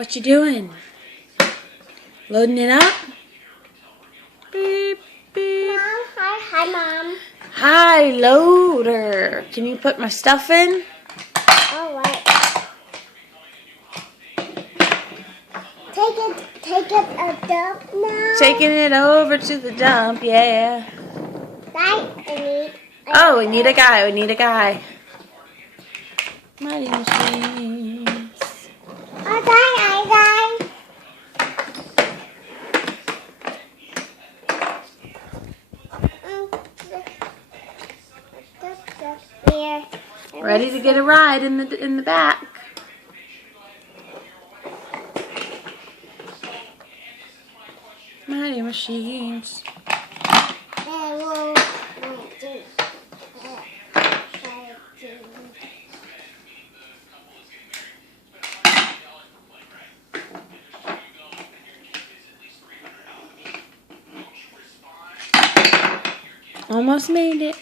What you doing? Loading it up? Beep, beep. Mom, hi, Mom. Hi, loader. Can you put my stuff in? All right. Take it a dump now. Taking it over to the dump, yeah. Oh, we need a guy. We need a guy. Mighty machines. I got. Ready to get a ride in the back. Mighty machines. Almost made it.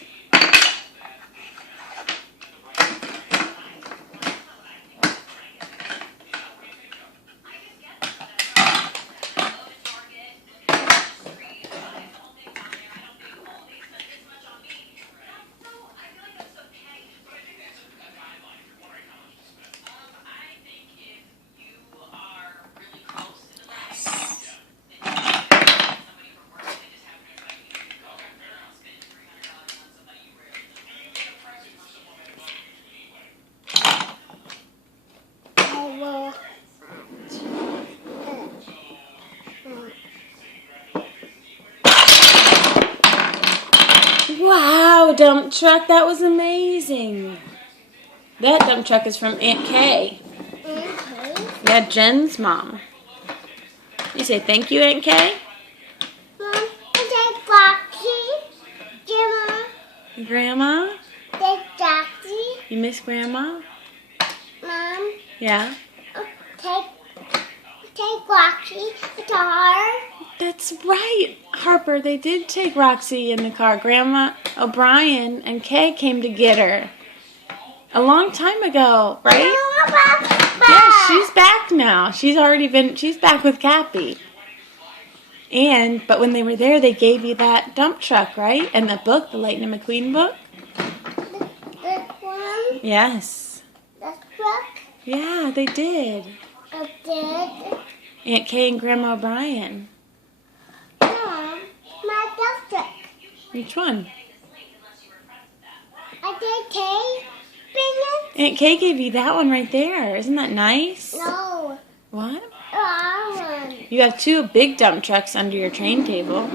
Wow, dump truck, that was amazing. That dump truck is from Aunt Kay. Yeah, Jen's mom. You say thank you, Aunt Kay? Mom, take Roxy. Grandma? Take Roxy. You miss Grandma? Mom, Yeah? take Roxy to her. That's right, Harper. They did take Roxy in the car. Grandma O'Brien and Kay came to get her a long time ago, right? Yeah, she's back now. She's back with Cappy. But when they were there, they gave you that dump truck, right? And the book, the Lightning McQueen book. This one. Yes. This book. Yeah, they did. I did. Aunt Kay and Grandma O'Brien. Mom, my dump truck. Which one? I did Kay. Bring Aunt Kay gave you that one right there. Isn't that nice? No. What? I want. You have two big dump trucks under your train table.